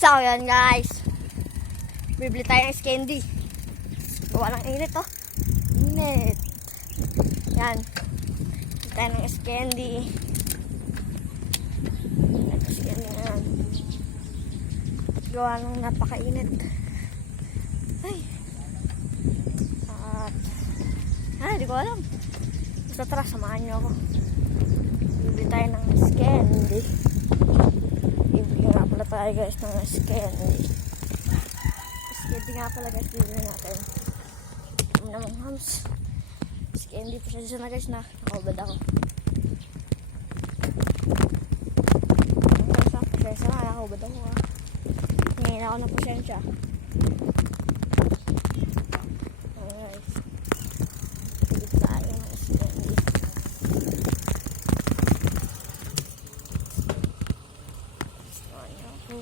So, yan guys. Bibili tayo ng candy. Gawa ng init, oh. Init. Yan. Bibili tayo ng candy. Candy na yan. Gawa ng napakainit. Ay. At, di ko alam. Basta tara, samahan nyo ako. Bibili tayo ng candy. Bibili nga pala tayo guys ng candy. Candy nga pala guys, bibili natin. Ano namang hams. Candy, pasensya na guys na nakahubad ako. Pasensya na, nakahubad ako ha. Hingin ako ng pasensya. Alright. Bibili tayo ng candy. Samahan niyo ako.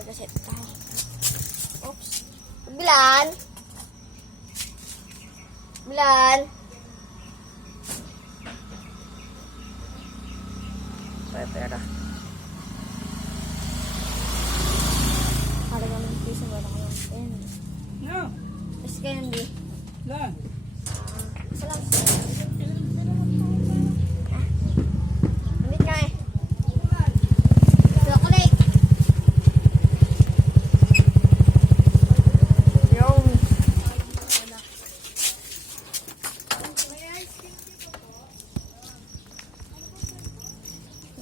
Kasi tayo. Oops. Bilan. Bilan. Pera. Ada yang bisa barang lain. No. Es candy. Lah. Salam. Ambil kau. Chocolate.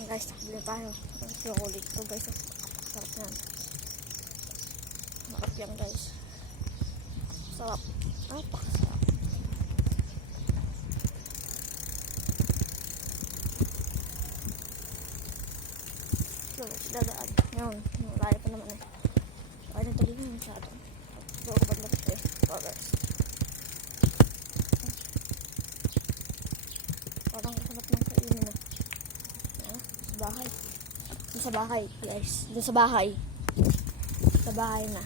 Guys, bili tayo ng chocolate to guys. Sarap yan. Sarap yan guys. Sarap. Napakasarap. So, dadaan. Yan. Malayo pa naman eh. Kaya nito din yung masyado. So, badlat eh. So guys. Parang sarap ng kainin na. Bahay. Doon sa bahay, guys. Doon sa bahay. Sa bahay na.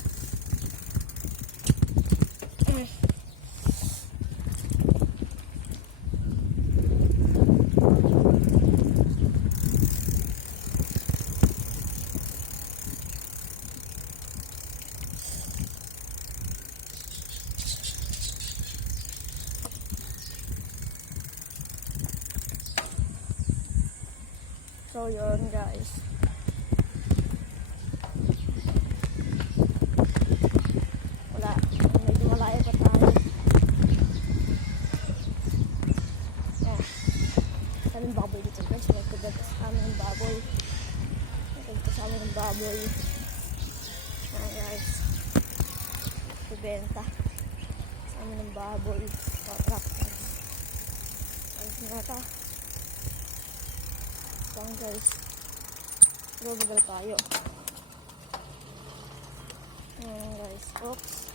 So yun guys. Wala. Medyo malayo pa tayo. Yeah. Kaming baboy dito guys. Nagkagat sa amin ng baboy. Nagkagat sa amin ng baboy. Ayan guys. Ibenta. Sa amin ng baboy. Patrap. Alis na ito. Lang guys, babagal tayo. Ayan guys, oops.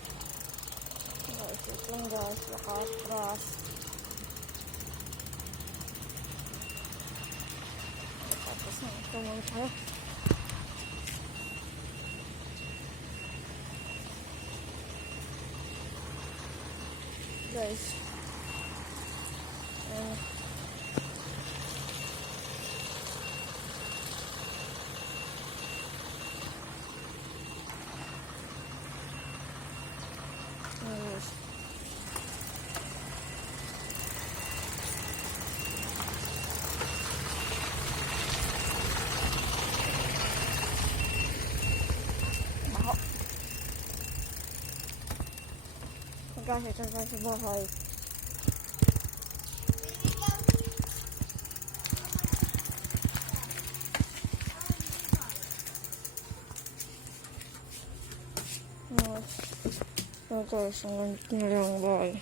Guys, wait lang guys, nakatras. Tapos na ito muna tayo. Guys, ayan. Guys, ito guys sa bahay. Ito guys, ang ganito na lang bahay.